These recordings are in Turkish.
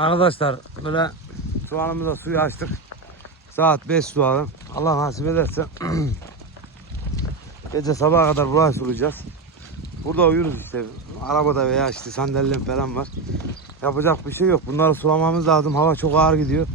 Arkadaşlar böyle soğanımıza suyu açtık. Saat 5 sualım. Allah nasip ederse gece sabaha kadar buraya sulayacağız. Burada uyuruz işte. Arabada veya işte sandalyem falan var. Yapacak bir şey yok. Bunları sulamamız lazım. Hava çok ağır gidiyor.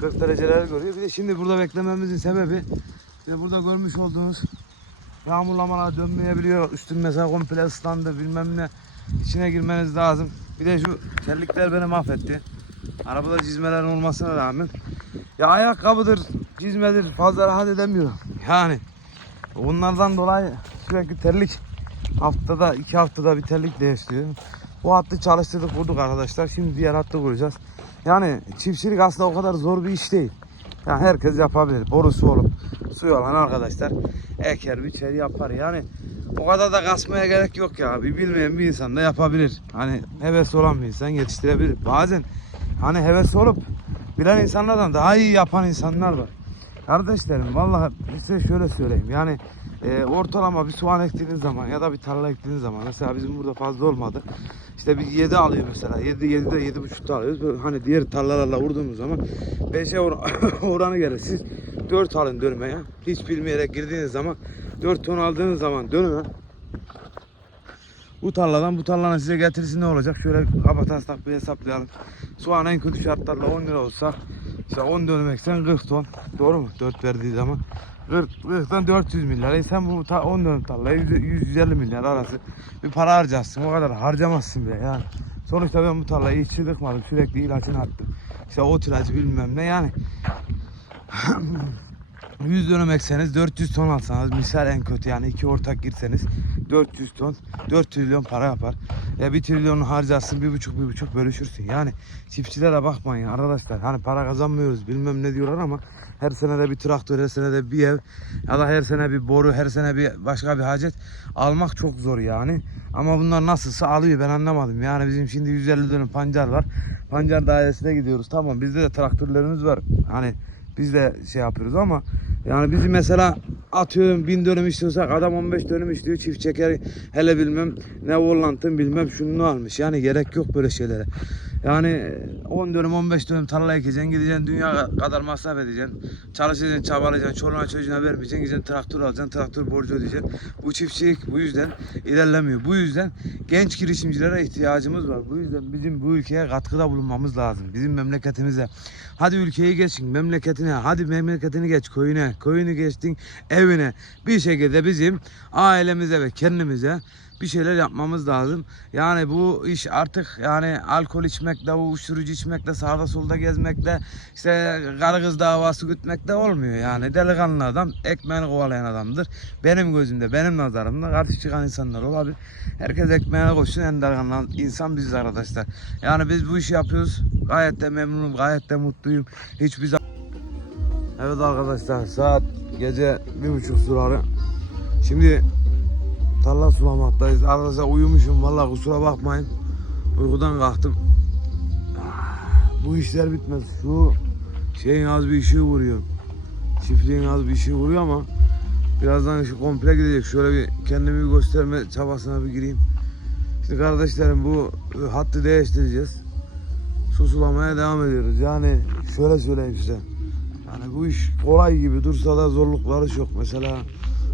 40 dereceleri görüyor. Bir de şimdi burada beklememizin sebebi işte burada görmüş olduğunuz yağmurlamalar dönmeyebiliyor. Üstün mesela komple ıslandı bilmem ne. İçine girmeniz lazım. Bir de şu terlikler beni mahvetti. Arabada çizmelerin olmasına rağmen. Ya ayakkabıdır, çizmedir fazla rahat edemiyorum. Yani bunlardan dolayı sürekli terlik haftada iki haftada bir terlik değiştiriyorum. Bu hattı çalıştırdık vurduk arkadaşlar. Şimdi diğer hattı kuracağız. Yani çiftçilik aslında o kadar zor bir iş değil. Yani herkes yapabilir. Borusu olup suyu olan arkadaşlar eker biçer yapar. Yani o kadar da kasmaya gerek yok ya. Bir bilmeyen bir insan da yapabilir. Hani heves olan bir insan yetiştirebilir. Bazen hani heves olup bilen insanlardan daha iyi yapan insanlar var. Kardeşlerim vallahi size şöyle söyleyeyim. Yani e, ortalama bir soğan ektiğiniz zaman ya da bir tarla ektiğiniz zaman mesela bizim burada fazla olmadı. İşte bir 7 alıyor mesela. 7 7'de 7,5'da alıyoruz. Böyle Hani diğer tarlalarla vurduğumuz zaman 5'e or- oranı gelir. Siz 4 alın dönmeye. Hiç bilmeyerek girdiğiniz zaman 4 ton aldığınız zaman dönüme bu tarladan bu tarlanın size getirisi ne olacak? Şöyle kaba taslak bir hesaplayalım. Soğan en kötü şartlarla 10 lira olsa işte 10 dönüm eksen 40 ton. Doğru mu? 4 verdiği zaman. 40, 40'dan 400 milyar. E sen bu ta- 10 dönüm tarlaya 100, 150 milyar arası bir para harcarsın. O kadar harcamazsın bile yani. Sonuçta ben bu tarlayı hiç çıkmadım. Sürekli ilacını attım. İşte o ilacı bilmem ne yani. 100 dönüm ekseniz 400 ton alsanız misal en kötü yani iki ortak girseniz 400 ton 4 trilyon para yapar. Ya 1 trilyonu harcarsın bir buçuk bir buçuk bölüşürsün. Yani çiftçilere bakmayın arkadaşlar. Hani para kazanmıyoruz bilmem ne diyorlar ama her sene de bir traktör, her sene de bir ev ya da her sene bir boru, her sene bir başka bir hacet almak çok zor yani. Ama bunlar nasılsa alıyor ben anlamadım. Yani bizim şimdi 150 dönüm pancar var. Pancar dairesine gidiyoruz. Tamam bizde de traktörlerimiz var. Hani biz de şey yapıyoruz ama yani bizi mesela atıyorum bin dönüm istiyorsak adam 15 dönüm istiyor çift çeker hele bilmem ne Volant'ın bilmem şunu almış yani gerek yok böyle şeylere. Yani 10 dönüm 15 dönüm tarla ekeceksin gideceksin dünya kadar masraf edeceksin. Çalışacaksın çabalayacaksın çoluğuna çocuğuna vermeyeceksin gideceksin traktör alacaksın traktör borcu ödeyeceksin. Bu çiftçilik bu yüzden ilerlemiyor. Bu yüzden genç girişimcilere ihtiyacımız var. Bu yüzden bizim bu ülkeye katkıda bulunmamız lazım. Bizim memleketimize. Hadi ülkeyi geçin memleketine. Hadi memleketini geç köyüne. Köyünü geçtin evine. Bir şekilde bizim ailemize ve kendimize bir şeyler yapmamız lazım. Yani bu iş artık yani alkol içmekle, uyuşturucu içmekle, sağda solda gezmekle, işte karı kız davası gütmekle olmuyor. Yani delikanlı adam ekmeğini kovalayan adamdır. Benim gözümde, benim nazarımda karşı çıkan insanlar olabilir. Herkes ekmeğine koşsun en delikanlı insan biziz arkadaşlar. Yani biz bu işi yapıyoruz. Gayet de memnunum, gayet de mutluyum. Hiçbir zaman... Evet arkadaşlar saat gece bir buçuk suları. Şimdi tarla sulamaktayız. Arkadaşlar uyumuşum vallahi kusura bakmayın. Uykudan kalktım. Bu işler bitmez. Şu şeyin az bir ışığı vuruyor. Çiftliğin az bir ışığı vuruyor ama birazdan ışık komple gidecek. Şöyle bir kendimi gösterme çabasına bir gireyim. Şimdi kardeşlerim bu hattı değiştireceğiz. Su sulamaya devam ediyoruz. Yani şöyle söyleyeyim size. Yani bu iş kolay gibi dursa da zorlukları çok. Mesela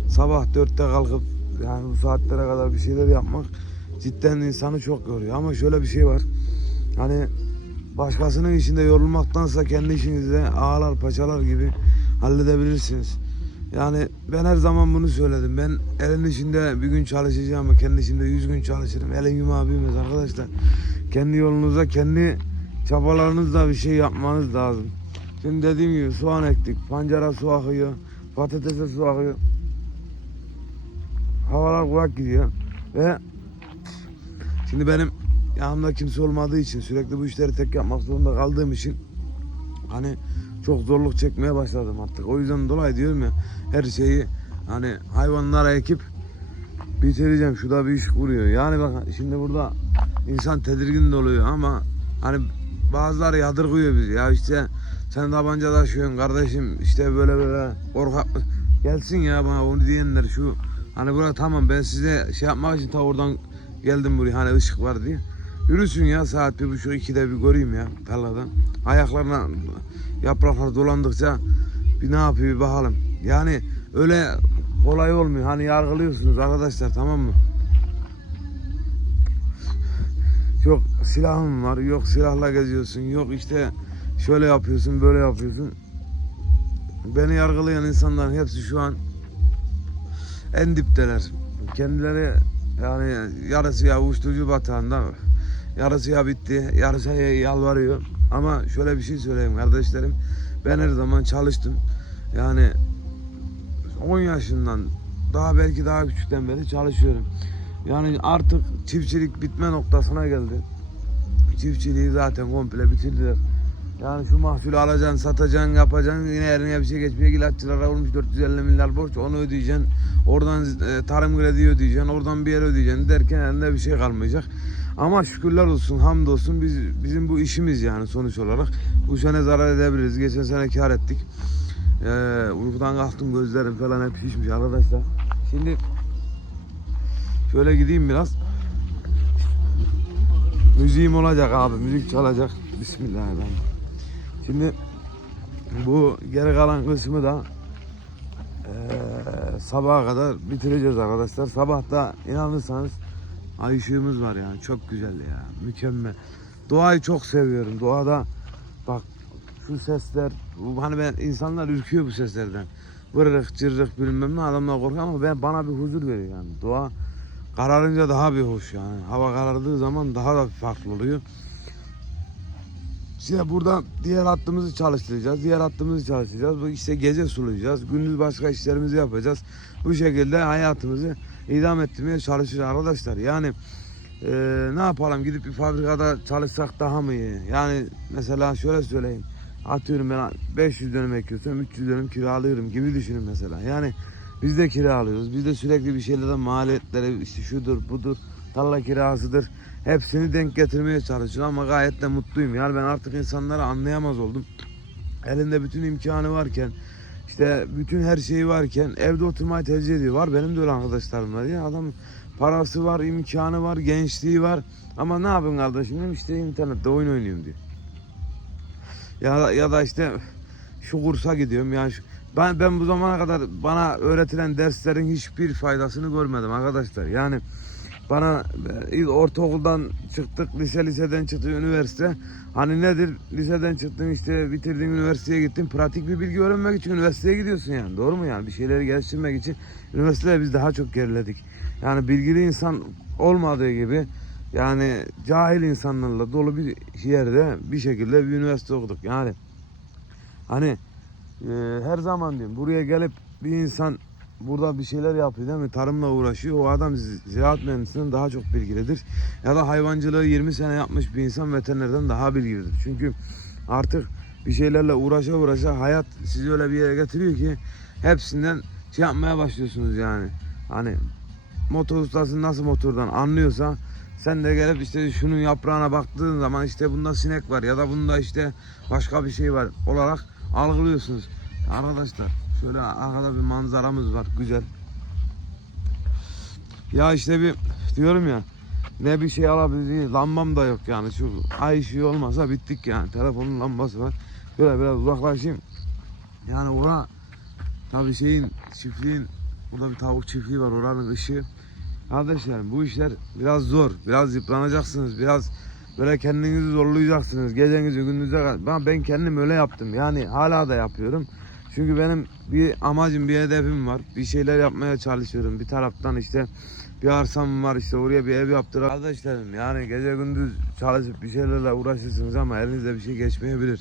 sabah dörtte kalkıp yani bu saatlere kadar bir şeyler yapmak cidden insanı çok yoruyor. Ama şöyle bir şey var. Hani başkasının işinde yorulmaktansa kendi işinizde ağlar paçalar gibi halledebilirsiniz. Yani ben her zaman bunu söyledim. Ben elin işinde bir gün çalışacağım ama kendi işimde yüz gün çalışırım. Elin yumağı büyümez arkadaşlar. Kendi yolunuza, kendi çabalarınızla bir şey yapmanız lazım. Şimdi dediğim gibi soğan ektik. Pancara su akıyor. Patatese su akıyor. Havalar kurak gidiyor. Ve şimdi benim yanımda kimse olmadığı için sürekli bu işleri tek yapmak zorunda kaldığım için hani çok zorluk çekmeye başladım artık. O yüzden dolayı diyorum ya her şeyi hani hayvanlara ekip bitireceğim. Şurada bir iş kuruyor. Yani bak şimdi burada insan tedirgin de oluyor ama hani bazıları yadırgıyor bizi. Ya işte sen tabanca taşıyorsun kardeşim işte böyle böyle korkak gelsin ya bana onu diyenler şu hani burada tamam ben size şey yapmak için ta oradan geldim buraya hani ışık var diye. Yürüsün ya saat bir buçuk ikide bir göreyim ya tarladan. Ayaklarına yapraklar dolandıkça bir ne yapıyor bir bakalım. Yani öyle kolay olmuyor. Hani yargılıyorsunuz arkadaşlar tamam mı? Yok silahın var, yok silahla geziyorsun, yok işte şöyle yapıyorsun, böyle yapıyorsun. Beni yargılayan insanların hepsi şu an en dipteler. Kendileri yani yarısı ya uyuşturucu batağında, yarısı ya bitti, yarısı ya yalvarıyor. Ama şöyle bir şey söyleyeyim kardeşlerim. Ben her zaman çalıştım. Yani 10 yaşından daha belki daha küçükten beri çalışıyorum. Yani artık çiftçilik bitme noktasına geldi. Çiftçiliği zaten komple bitirdiler. Yani şu mahsulü alacaksın, satacaksın, yapacaksın. Yine eline bir şey geçmiyor. İlaççılara olmuş 450 milyar borç. Onu ödeyeceksin. Oradan e, tarım kredi ödeyeceksin. Oradan bir yer ödeyeceksin derken elinde bir şey kalmayacak. Ama şükürler olsun, hamdolsun biz, bizim bu işimiz yani sonuç olarak. Bu sene zarar edebiliriz. Geçen sene kar ettik. Ee, uykudan kalktım gözlerim falan hep şişmiş arkadaşlar. Şimdi şöyle gideyim biraz. Müziğim olacak abi. Müzik çalacak. Bismillahirrahmanirrahim. Şimdi bu geri kalan kısmı da eee, sabaha kadar bitireceğiz arkadaşlar. Sabah da inanırsanız ay ışığımız var yani. Çok güzel ya. Mükemmel. Doğayı çok seviyorum. Doğada bak şu sesler bu hani ben insanlar ürküyor bu seslerden. Vırırık cırrık bilmem ne adamlar korkuyor ama ben bana bir huzur veriyor yani. Doğa kararınca daha bir hoş yani. Hava karardığı zaman daha da farklı oluyor. Şimdi burada diğer hattımızı çalıştıracağız. Diğer hattımızı çalıştıracağız. Bu işte gece sulayacağız. Gündüz başka işlerimizi yapacağız. Bu şekilde hayatımızı idam ettirmeye çalışacağız arkadaşlar. Yani eee, ne yapalım gidip bir fabrikada çalışsak daha mı iyi? Yani mesela şöyle söyleyeyim. Atıyorum ben 500 dönüm ekiyorsam 300 dönüm kiralıyorum gibi düşünün mesela. Yani biz de kiralıyoruz. Biz de sürekli bir şeylerden maliyetlere işte şudur budur tarla kirasıdır. Hepsini denk getirmeye çalışıyorum ama gayet de mutluyum. Yani ben artık insanları anlayamaz oldum. Elinde bütün imkanı varken işte bütün her şeyi varken evde oturmayı tercih ediyor. Var benim de öyle arkadaşlarım var ya adam parası var, imkanı var, gençliği var. Ama ne yapayım kardeşim dedim işte internette oyun oynuyorum diyor. Ya, ya da işte şu kursa gidiyorum yani şu, ben ben bu zamana kadar bana öğretilen derslerin hiçbir faydasını görmedim arkadaşlar. Yani bana e, ilk ortaokuldan çıktık, lise liseden çıktık, üniversite. Hani nedir? Liseden çıktın işte bitirdin üniversiteye gittin. Pratik bir bilgi öğrenmek için üniversiteye gidiyorsun yani. Doğru mu yani? Bir şeyleri geliştirmek için üniversitede biz daha çok geriledik. Yani bilgili insan olmadığı gibi yani cahil insanlarla dolu bir yerde bir şekilde bir üniversite okuduk. Yani hani e, her zaman diyorum buraya gelip bir insan burada bir şeyler yapıyor değil mi? Tarımla uğraşıyor. O adam zi- ziraat mühendisinden daha çok bilgilidir. Ya da hayvancılığı 20 sene yapmış bir insan veterinerden daha bilgilidir. Çünkü artık bir şeylerle uğraşa uğraşa hayat sizi öyle bir yere getiriyor ki hepsinden şey yapmaya başlıyorsunuz yani. Hani motor ustası nasıl motordan anlıyorsa sen de gelip işte şunun yaprağına baktığın zaman işte bunda sinek var ya da bunda işte başka bir şey var olarak algılıyorsunuz. Arkadaşlar şöyle arkada bir manzaramız var güzel. Ya işte bir diyorum ya ne bir şey alabiliriz lambam da yok yani şu ay ışığı olmasa bittik yani telefonun lambası var. Böyle biraz uzaklaşayım. Yani ora tabii şeyin çiftliğin burada bir tavuk çiftliği var oranın ışığı. Kardeşlerim bu işler biraz zor. Biraz yıpranacaksınız. Biraz böyle kendinizi zorlayacaksınız. Gecenizi gündüze ben, ben kendim öyle yaptım. Yani hala da yapıyorum. Çünkü benim bir amacım, bir hedefim var. Bir şeyler yapmaya çalışıyorum. Bir taraftan işte bir arsam var işte oraya bir ev yaptır. Kardeşlerim yani gece gündüz çalışıp bir şeylerle uğraşırsınız ama elinizde bir şey geçmeyebilir.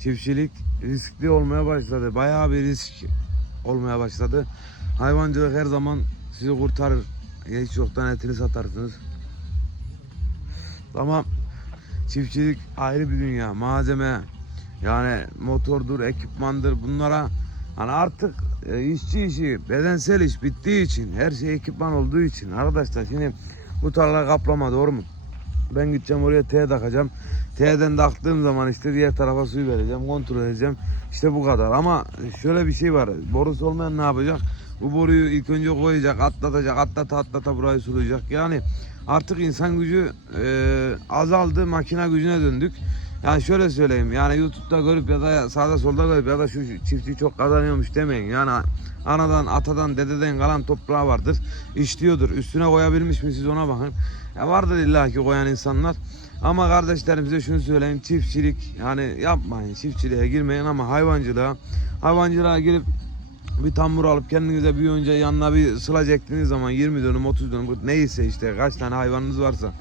Çiftçilik riskli olmaya başladı. Bayağı bir risk olmaya başladı. Hayvancılık her zaman sizi kurtarır. Ya hiç yoktan etini satarsınız. Ama çiftçilik ayrı bir dünya. Malzeme yani motordur, ekipmandır bunlara hani artık e, işçi işi, bedensel iş bittiği için her şey ekipman olduğu için arkadaşlar şimdi bu tarla kaplama doğru mu? Ben gideceğim oraya T takacağım. T'den taktığım zaman işte diğer tarafa suyu vereceğim, kontrol edeceğim. İşte bu kadar. Ama şöyle bir şey var. Borusu olmayan ne yapacak? Bu boruyu ilk önce koyacak, atlatacak, atlata atlata burayı sulayacak. Yani artık insan gücü e, azaldı, makine gücüne döndük. Yani şöyle söyleyeyim yani YouTube'da görüp ya da sağda solda görüp ya da şu çiftçi çok kazanıyormuş demeyin. Yani anadan, atadan, dededen kalan toprağı vardır. işliyordur. Üstüne koyabilmiş mi siz ona bakın. Ya vardır illaki koyan insanlar. Ama kardeşlerim size şunu söyleyeyim. Çiftçilik yani yapmayın. Çiftçiliğe girmeyin ama hayvancılığa hayvancılığa girip bir tambur alıp kendinize bir önce yanına bir sıla çektiğiniz zaman 20 dönüm 30 dönüm neyse işte kaç tane hayvanınız varsa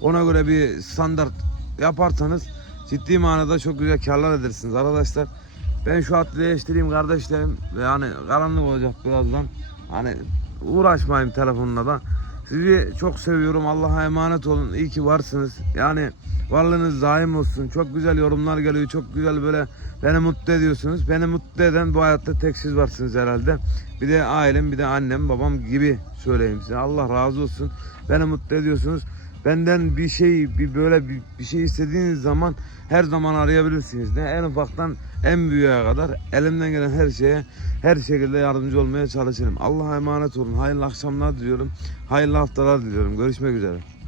ona göre bir standart yaparsanız ciddi manada çok güzel karlar edersiniz arkadaşlar. Ben şu atlı değiştireyim kardeşlerim. Yani karanlık olacak birazdan. Hani uğraşmayayım telefonla da. Sizi çok seviyorum. Allah'a emanet olun. İyi ki varsınız. Yani varlığınız daim olsun. Çok güzel yorumlar geliyor. Çok güzel böyle beni mutlu ediyorsunuz. Beni mutlu eden bu hayatta tek siz varsınız herhalde. Bir de ailem, bir de annem, babam gibi söyleyeyim size. Allah razı olsun. Beni mutlu ediyorsunuz. Benden bir şey, bir böyle bir, bir şey istediğiniz zaman her zaman arayabilirsiniz. Ne en ufaktan en büyüğe kadar elimden gelen her şeye her şekilde yardımcı olmaya çalışırım. Allah'a emanet olun. Hayırlı akşamlar diliyorum. Hayırlı haftalar diliyorum. Görüşmek üzere.